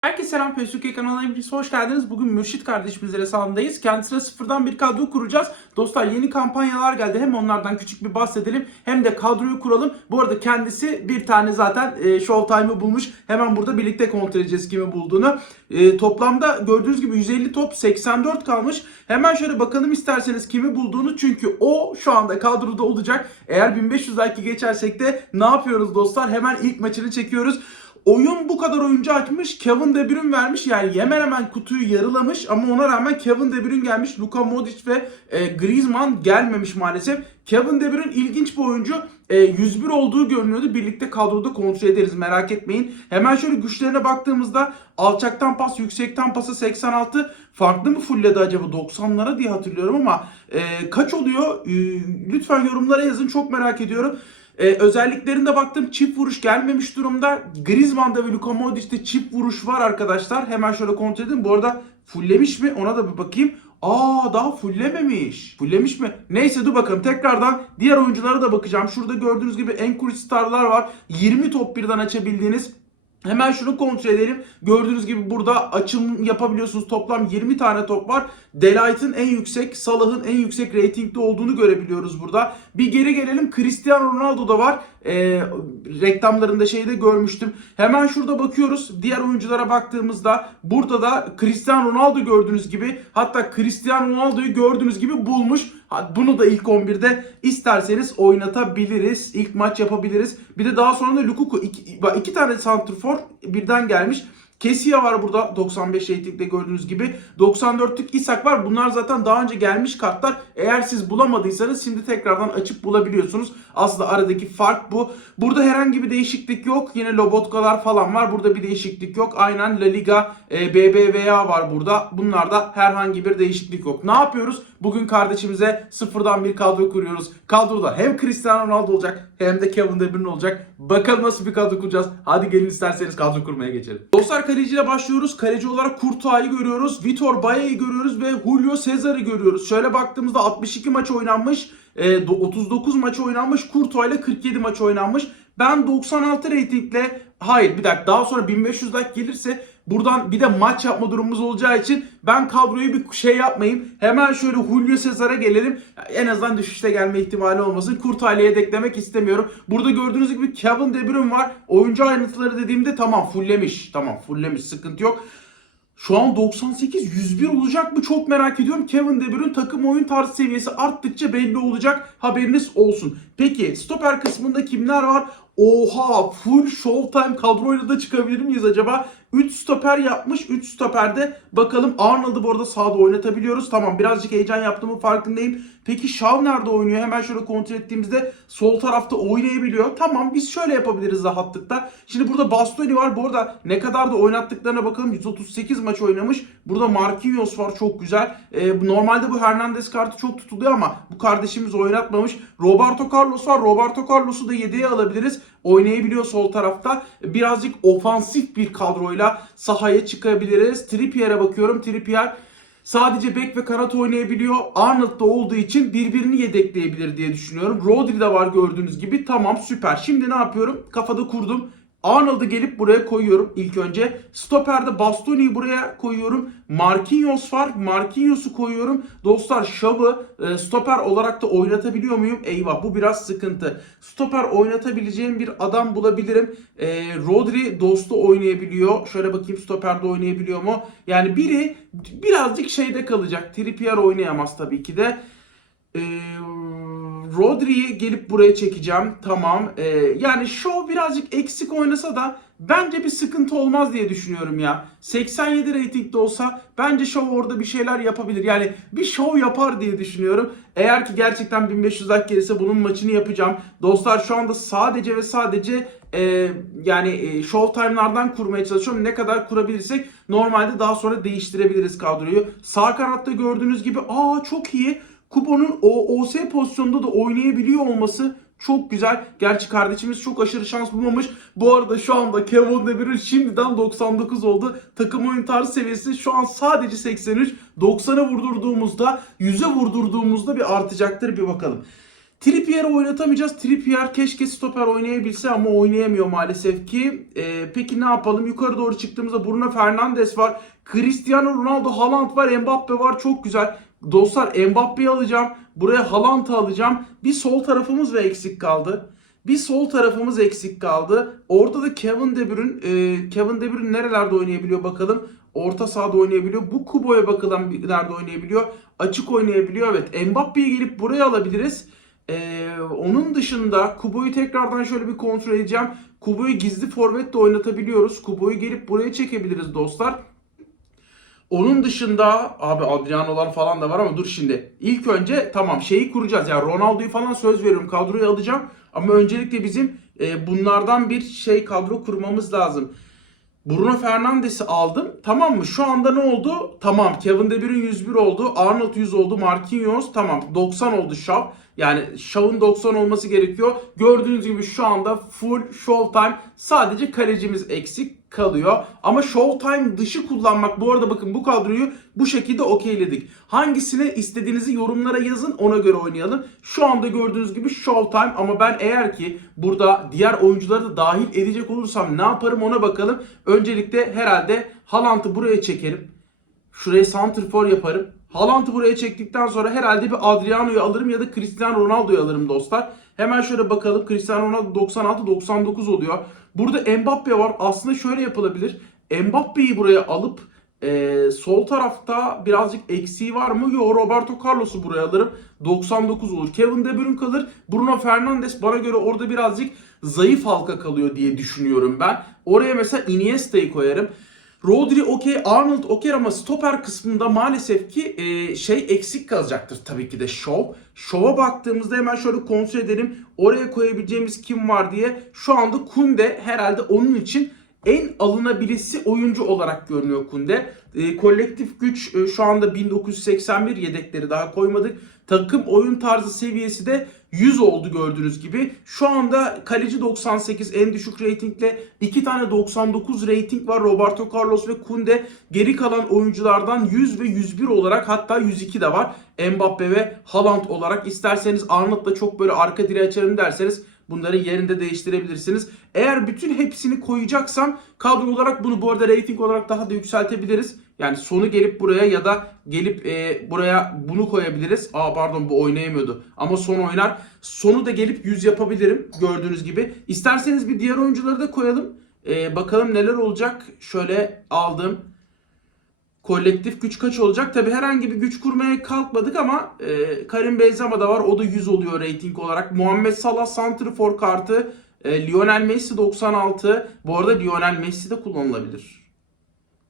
Herkese selam Facebook kanalına hepiniz hoş geldiniz. Bugün Mürşit kardeşimizle hesabındayız. Kendisine sıfırdan bir kadro kuracağız. Dostlar yeni kampanyalar geldi. Hem onlardan küçük bir bahsedelim hem de kadroyu kuralım. Bu arada kendisi bir tane zaten e, Showtime'ı bulmuş. Hemen burada birlikte kontrol edeceğiz kimi bulduğunu. E, toplamda gördüğünüz gibi 150 top 84 kalmış. Hemen şöyle bakalım isterseniz kimi bulduğunu. Çünkü o şu anda kadroda olacak. Eğer 1500 like geçersek de ne yapıyoruz dostlar? Hemen ilk maçını çekiyoruz. Oyun bu kadar oyuncu açmış. Kevin De Bruyne vermiş. Yani hemen hemen kutuyu yarılamış ama ona rağmen Kevin De Bruyne gelmiş. Luka Modric ve e, Griezmann gelmemiş maalesef. Kevin De Bruyne ilginç bir oyuncu. E, 101 olduğu görünüyordu. Birlikte kadroda kontrol ederiz merak etmeyin. Hemen şöyle güçlerine baktığımızda alçaktan pas, yüksekten pası 86. Farklı mı fullledi acaba 90'lara diye hatırlıyorum ama e, kaç oluyor? E, lütfen yorumlara yazın çok merak ediyorum. Ee, özelliklerinde baktım çift vuruş gelmemiş durumda. Griezmann'da ve Luka Modric'te çift vuruş var arkadaşlar. Hemen şöyle kontrol edin. Bu arada fulllemiş mi? Ona da bir bakayım. Aa daha fulllememiş. Fulllemiş mi? Neyse dur bakalım. Tekrardan diğer oyunculara da bakacağım. Şurada gördüğünüz gibi Encourage Star'lar var. 20 top birden açabildiğiniz Hemen şunu kontrol edelim. Gördüğünüz gibi burada açım yapabiliyorsunuz. Toplam 20 tane top var. Delight'ın en yüksek, Salah'ın en yüksek reytingde olduğunu görebiliyoruz burada. Bir geri gelelim. Cristiano Ronaldo da var. Ee, reklamlarında şeyde görmüştüm. Hemen şurada bakıyoruz. Diğer oyunculara baktığımızda burada da Cristiano Ronaldo gördüğünüz gibi hatta Cristiano Ronaldo'yu gördüğünüz gibi bulmuş. Bunu da ilk 11'de isterseniz oynatabiliriz. İlk maç yapabiliriz. Bir de daha sonra da Lukaku iki, iki tane santrfor birden gelmiş. Kesia var burada 95 ratingde gördüğünüz gibi. 94'lük Isak var. Bunlar zaten daha önce gelmiş kartlar. Eğer siz bulamadıysanız şimdi tekrardan açıp bulabiliyorsunuz. Aslında aradaki fark bu. Burada herhangi bir değişiklik yok. Yine Lobotkalar falan var. Burada bir değişiklik yok. Aynen La Liga, e, BBVA var burada. Bunlarda herhangi bir değişiklik yok. Ne yapıyoruz? Bugün kardeşimize sıfırdan bir kadro kuruyoruz. Kadroda hem Cristiano Ronaldo olacak hem de Kevin De Bruyne olacak. Bakalım nasıl bir kadro kuracağız. Hadi gelin isterseniz kadro kurmaya geçelim. Dostlar kaleciyle başlıyoruz. Kaleci olarak Courtois'ı görüyoruz. Vitor Baye'yi görüyoruz ve Julio Cesar'ı görüyoruz. Şöyle baktığımızda 62 maç oynanmış. e, 39 maç oynanmış. İle 47 maç oynanmış. Ben 96 reytingle hayır bir dakika daha sonra 1500 like gelirse buradan bir de maç yapma durumumuz olacağı için ben kadroyu bir şey yapmayayım. Hemen şöyle Julio Cesar'a gelelim. En azından düşüşte gelme ihtimali olmasın. Kurtaylı'ya yedeklemek istemiyorum. Burada gördüğünüz gibi Kevin De Bruyne var. Oyuncu ayrıntıları dediğimde tamam fulllemiş. Tamam fulllemiş sıkıntı yok. Şu an 98 101 olacak mı çok merak ediyorum. Kevin De Bruyne takım oyun tarzı seviyesi arttıkça belli olacak. Haberiniz olsun. Peki stoper kısmında kimler var? Oha full showtime kadroyla da çıkabilir miyiz acaba? 3 stoper yapmış. 3 stoperde bakalım Arnold'u bu arada sağda oynatabiliyoruz. Tamam birazcık heyecan yaptığımın farkındayım. Peki Shaw nerede oynuyor? Hemen şöyle kontrol ettiğimizde sol tarafta oynayabiliyor. Tamam biz şöyle yapabiliriz rahatlıkla. Şimdi burada Bastoni var. Bu arada ne kadar da oynattıklarına bakalım. 138 maç oynamış. Burada Marquinhos var çok güzel. Ee, normalde bu Hernandez kartı çok tutuluyor ama bu kardeşimiz oynatmamış. Roberto Carlos var. Roberto Carlos'u da 7'ye alabiliriz. Oynayabiliyor sol tarafta. Birazcık ofansif bir kadroyla sahaya çıkabiliriz. Trippier'e bakıyorum. Trippier Sadece bek ve kanat oynayabiliyor. Arnold da olduğu için birbirini yedekleyebilir diye düşünüyorum. Rodri de var gördüğünüz gibi. Tamam süper. Şimdi ne yapıyorum? Kafada kurdum. Arnold'u gelip buraya koyuyorum ilk önce. Stoper'de Bastoni'yi buraya koyuyorum. Marquinhos var. Marquinhos'u koyuyorum. Dostlar Şav'ı e, stoper olarak da oynatabiliyor muyum? Eyvah bu biraz sıkıntı. Stoper oynatabileceğim bir adam bulabilirim. E, Rodri Dost'u oynayabiliyor. Şöyle bakayım stoperde oynayabiliyor mu? Yani biri birazcık şeyde kalacak. Trippier oynayamaz tabii ki de. Eee Rodri'yi gelip buraya çekeceğim. Tamam. Ee, yani Shaw birazcık eksik oynasa da bence bir sıkıntı olmaz diye düşünüyorum ya. 87 ratingde olsa bence Shaw orada bir şeyler yapabilir. Yani bir show yapar diye düşünüyorum. Eğer ki gerçekten 1500 like gelirse bunun maçını yapacağım. Dostlar şu anda sadece ve sadece e, yani e, Showtime'lardan kurmaya çalışıyorum. Ne kadar kurabilirsek normalde daha sonra değiştirebiliriz kadroyu. Sağ kanatta gördüğünüz gibi aa çok iyi. Kubo'nun o OS pozisyonunda da oynayabiliyor olması çok güzel. Gerçi kardeşimiz çok aşırı şans bulmamış. Bu arada şu anda Kevin De Bruyne şimdiden 99 oldu. Takım oyun tarzı seviyesi şu an sadece 83. 90'a vurdurduğumuzda 100'e vurdurduğumuzda bir artacaktır bir bakalım. Trippier'i oynatamayacağız. Trippier keşke stoper oynayabilse ama oynayamıyor maalesef ki. Ee, peki ne yapalım? Yukarı doğru çıktığımızda Bruno Fernandes var. Cristiano Ronaldo, Haaland var, Mbappe var. Çok güzel. Dostlar Mbappe'yi alacağım. Buraya Haaland'ı alacağım. Bir sol tarafımız ve eksik kaldı. Bir sol tarafımız eksik kaldı. Orada da Kevin De Bruyne, e, Kevin De Bruyne nerelerde oynayabiliyor bakalım. Orta sahada oynayabiliyor. Bu Kubo'ya bakalım nerede oynayabiliyor. Açık oynayabiliyor. Evet Mbappe'yi gelip buraya alabiliriz. Ee, onun dışında Kubo'yu tekrardan şöyle bir kontrol edeceğim. Kubo'yu gizli forvet de oynatabiliyoruz. Kubo'yu gelip buraya çekebiliriz dostlar. Onun dışında abi Adriano'lar falan da var ama dur şimdi. İlk önce tamam şeyi kuracağız. Yani Ronaldo'yu falan söz veriyorum kadroyu alacağım. Ama öncelikle bizim e, bunlardan bir şey kadro kurmamız lazım. Bruno Fernandes'i aldım. Tamam mı? Şu anda ne oldu? Tamam. Kevin De Bruyne 101 oldu. Arnold 100 oldu. Marquinhos tamam. 90 oldu Shaw. Yani Shaw'ın 90 olması gerekiyor. Gördüğünüz gibi şu anda full Showtime. Sadece kalecimiz eksik kalıyor. Ama Showtime dışı kullanmak. Bu arada bakın bu kadroyu bu şekilde okeyledik. Hangisini istediğinizi yorumlara yazın ona göre oynayalım. Şu anda gördüğünüz gibi Showtime ama ben eğer ki burada diğer oyuncuları da dahil edecek olursam ne yaparım ona bakalım. Öncelikle herhalde Haaland'ı buraya çekerim. Şuraya Santrfor yaparım. Haaland'ı buraya çektikten sonra herhalde bir Adriano'yu alırım ya da Cristiano Ronaldo'yu alırım dostlar. Hemen şöyle bakalım. Cristiano Ronaldo 96-99 oluyor. Burada Mbappe var. Aslında şöyle yapılabilir. Mbappe'yi buraya alıp e, sol tarafta birazcık eksiği var mı? Yok Roberto Carlos'u buraya alırım. 99 olur. Kevin De Bruyne kalır. Bruno Fernandes bana göre orada birazcık zayıf halka kalıyor diye düşünüyorum ben. Oraya mesela Iniesta'yı koyarım. Rodri okey, Arnold okey ama stoper kısmında maalesef ki e, şey eksik kalacaktır tabii ki de Shaw. Shaw'a baktığımızda hemen şöyle kontrol edelim. Oraya koyabileceğimiz kim var diye. Şu anda Kunde herhalde onun için en alınabilisi oyuncu olarak görünüyor Kunde. E, kolektif güç e, şu anda 1981 yedekleri daha koymadık. Takım oyun tarzı seviyesi de 100 oldu gördüğünüz gibi. Şu anda kaleci 98 en düşük reytingle 2 tane 99 reyting var. Roberto Carlos ve Kunde geri kalan oyunculardan 100 ve 101 olarak hatta 102 de var. Mbappe ve Haaland olarak isterseniz Arnold'la çok böyle arka direğe açarım derseniz Bunları yerinde değiştirebilirsiniz. Eğer bütün hepsini koyacaksam kadro olarak bunu bu arada rating olarak daha da yükseltebiliriz. Yani sonu gelip buraya ya da gelip e, buraya bunu koyabiliriz. Aa pardon bu oynayamıyordu. Ama son oynar. Sonu da gelip 100 yapabilirim gördüğünüz gibi. İsterseniz bir diğer oyuncuları da koyalım. E, bakalım neler olacak. Şöyle aldım. Kolektif güç kaç olacak? Tabi herhangi bir güç kurmaya kalkmadık ama e, Karim Benzema da var. O da 100 oluyor rating olarak. Muhammed Salah Santrfor kartı. E, Lionel Messi 96. Bu arada Lionel Messi de kullanılabilir.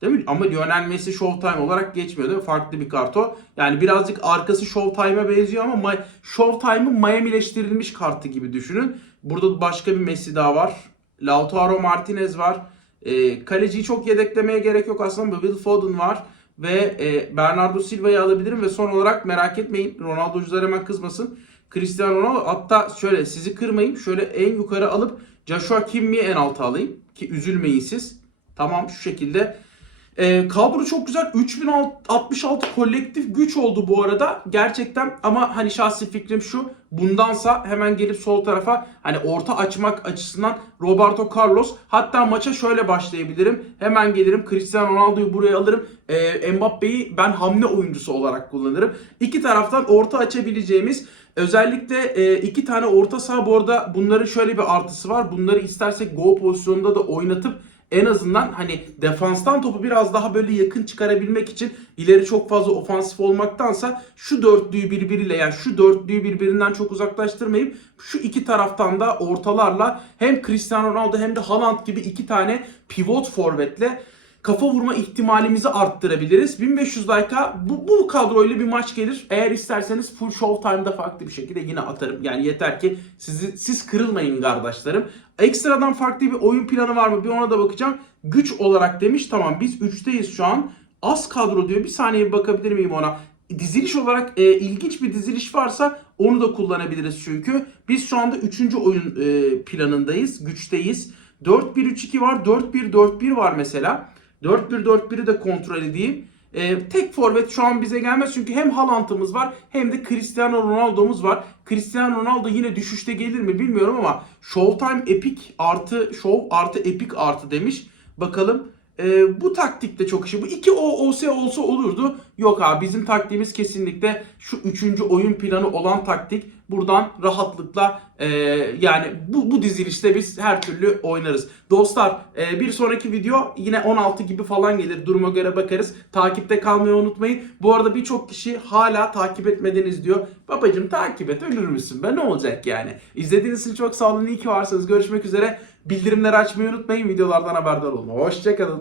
Değil mi? Ama Lionel Messi Showtime olarak geçmiyor değil mi? Farklı bir kart o. Yani birazcık arkası Showtime'a benziyor ama Showtime'ın Miami'leştirilmiş kartı gibi düşünün. Burada başka bir Messi daha var. Lautaro Martinez var. E, kaleciyi çok yedeklemeye gerek yok aslında. Will Foden var. Ve e, Bernardo Silva'yı alabilirim. Ve son olarak merak etmeyin. Ronaldo'cular hemen kızmasın. Cristiano Ronaldo hatta şöyle sizi kırmayayım. Şöyle en yukarı alıp Joshua Kimmy'yi en alta alayım. Ki üzülmeyin siz. Tamam şu şekilde. E, kadro çok güzel. 3066 kolektif güç oldu bu arada. Gerçekten ama hani şahsi fikrim şu. Bundansa hemen gelip sol tarafa hani orta açmak açısından Roberto Carlos hatta maça şöyle başlayabilirim. Hemen gelirim Cristiano Ronaldo'yu buraya alırım. E, Mbappe'yi ben hamle oyuncusu olarak kullanırım. İki taraftan orta açabileceğimiz Özellikle e, iki tane orta saha bu arada bunların şöyle bir artısı var. Bunları istersek go pozisyonunda da oynatıp en azından hani defanstan topu biraz daha böyle yakın çıkarabilmek için ileri çok fazla ofansif olmaktansa şu dörtlüyü birbiriyle yani şu dörtlüyü birbirinden çok uzaklaştırmayıp şu iki taraftan da ortalarla hem Cristiano Ronaldo hem de Haaland gibi iki tane pivot forvetle kafa vurma ihtimalimizi arttırabiliriz. 1500 like'a bu, bu kadroyla bir maç gelir. Eğer isterseniz full show time'da farklı bir şekilde yine atarım. Yani yeter ki sizi, siz kırılmayın kardeşlerim. Ekstradan farklı bir oyun planı var mı? Bir ona da bakacağım. Güç olarak demiş. Tamam biz 3'teyiz şu an. Az kadro diyor. Bir saniye bir bakabilir miyim ona? Diziliş olarak e, ilginç bir diziliş varsa onu da kullanabiliriz çünkü. Biz şu anda 3. oyun e, planındayız. Güçteyiz. 4-1-3-2 var. 4-1-4-1 var mesela. 4-1-4-1'i de kontrol edeyim. Ee, tek forvet şu an bize gelmez çünkü hem Haaland'ımız var hem de Cristiano Ronaldo'muz var. Cristiano Ronaldo yine düşüşte gelir mi bilmiyorum ama Showtime Epic artı Show artı Epic artı demiş. Bakalım ee, bu taktik de çok işi. Bu iki OOS olsa olurdu. Yok abi bizim taktiğimiz kesinlikle şu üçüncü oyun planı olan taktik. Buradan rahatlıkla e, yani bu, bu dizilişte biz her türlü oynarız. Dostlar e, bir sonraki video yine 16 gibi falan gelir. Duruma göre bakarız. Takipte kalmayı unutmayın. Bu arada birçok kişi hala takip etmediniz diyor. Babacım takip et ölür müsün be ne olacak yani. İzlediğiniz için çok sağ olun. İyi ki varsınız. Görüşmek üzere. Bildirimleri açmayı unutmayın. Videolardan haberdar olun. Hoşçakalın.